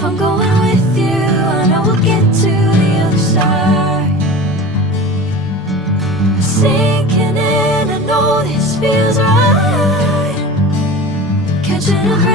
If I'm going with you, I know we'll get to the other side. Sinking in, I know this feels right. Catching a